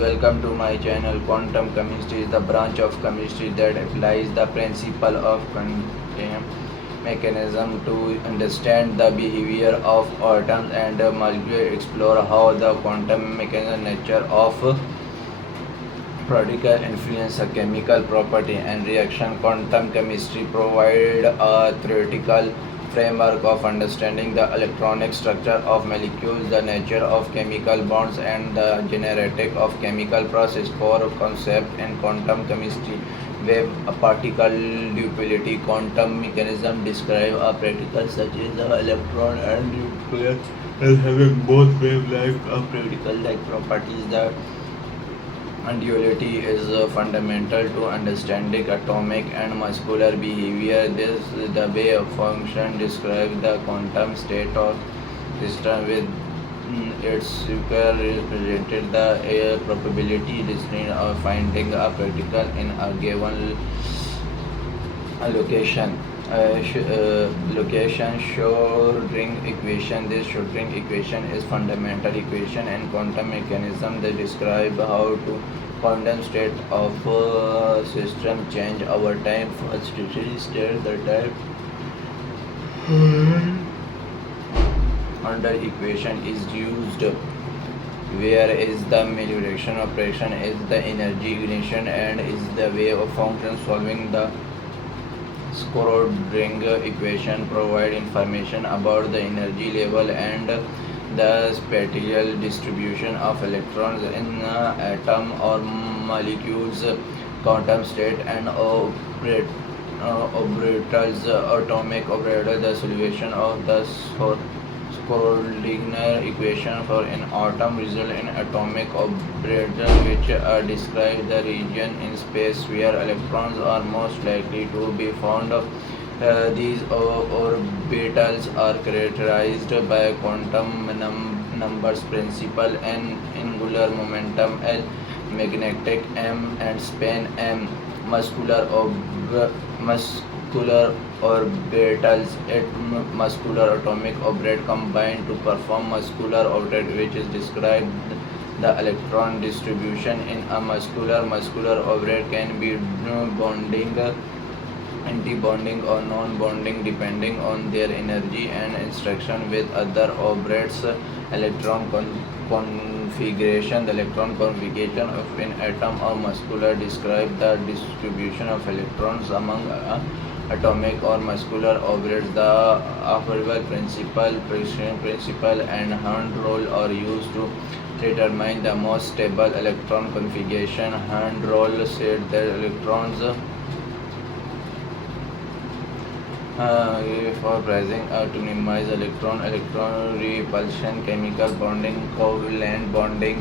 Welcome to my channel. Quantum chemistry is the branch of chemistry that applies the principle of quantum mechanism to understand the behavior of atoms and molecules. Explore how the quantum mechanism nature of particle influence a chemical property and reaction. Quantum chemistry provide a theoretical framework of understanding the electronic structure of molecules, the nature of chemical bonds, and the genetic of chemical process. For concept in quantum chemistry, wave particle duality. Quantum mechanism describe a particle such as the electron and nucleus as having both wave-like particle-like properties. The duality is fundamental to understanding atomic and molecular behavior. This the way a function describes the quantum state of system with its square represented the probability distance of finding a particle in a given location. Location Schrödinger equation. This Schrödinger equation is fundamental equation in quantum mechanism that describe how to quantum state of system change over time. First state the time under equation is used, where is the manipulation operation is the energy ignition and is the way of function solving. The Schrödinger equation provide information about the energy level and the spatial distribution of electrons in atom or molecules, quantum state and operators, atomic operator. The solution of the Schrödinger equation for an atom result in atomic operator, which describe the region in space where electrons are most likely to be found. These orbitals are characterized by quantum numbers principle and angular momentum L, magnetic M, and spin M. Muscular orbitals at muscular atomic orbit combine to perform muscular orbit, which is described the electron distribution in a muscular orbit can be bonding, anti-bonding or non-bonding depending on their energy and interaction with other orbits. Electron configuration. The electron configuration of an atom or muscular describe the distribution of electrons among atomic or muscular orbits. The Average principle and Hund rule are used to determine the most stable electron configuration. Hund rule said that electrons for pricing to minimize electron repulsion, chemical bonding, covalent bonding.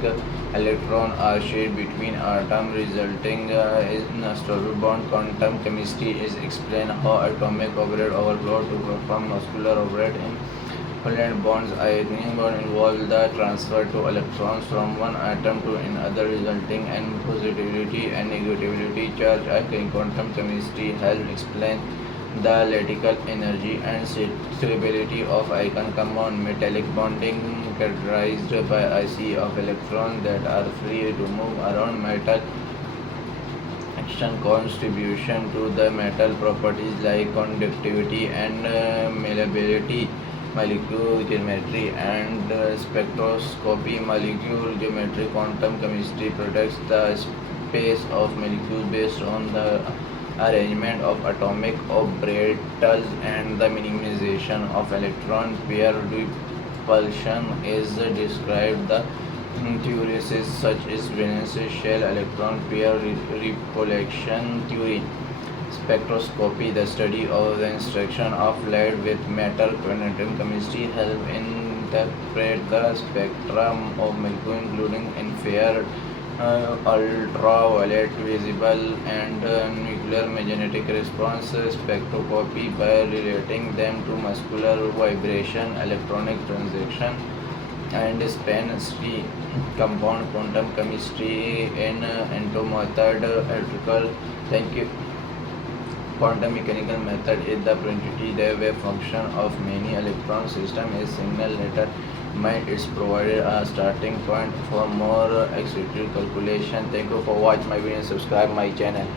Electron are shared between atoms, resulting in a stable bond. Quantum chemistry is explain how atomic orbit overflow to perform muscular orbit in covalent bonds. Ionic bond involve the transfer to electrons from one atom to another, resulting in positivity and negativity charge. Quantum chemistry helps explain the electrical energy and stability of ion compound. Metallic bonding characterized by a sea of electrons that are free to move around metal. Action contribution to the metal properties like conductivity and malleability. Molecular geometry and spectroscopy. Molecular geometry. Quantum chemistry protects the space of molecules based on the arrangement of atomic orbitals and the minimization of electron pair repulsion is described. The theories such as valence shell electron pair repulsion theory. Spectroscopy. The study of the interaction of light with matter. Quantum chemistry help interpret the spectrum of molecules including infrared, ultraviolet, visible, and nuclear magnetic response spectroscopy by relating them to muscular vibration, electronic transaction, and spin-free compound. Quantum chemistry in antimatter electrical. Thank you. Quantum mechanical method is the property the wave function of many electron system is signal letter mind, it's provided a starting point for more accurate calculation. Thank you for watching my video and subscribe my channel.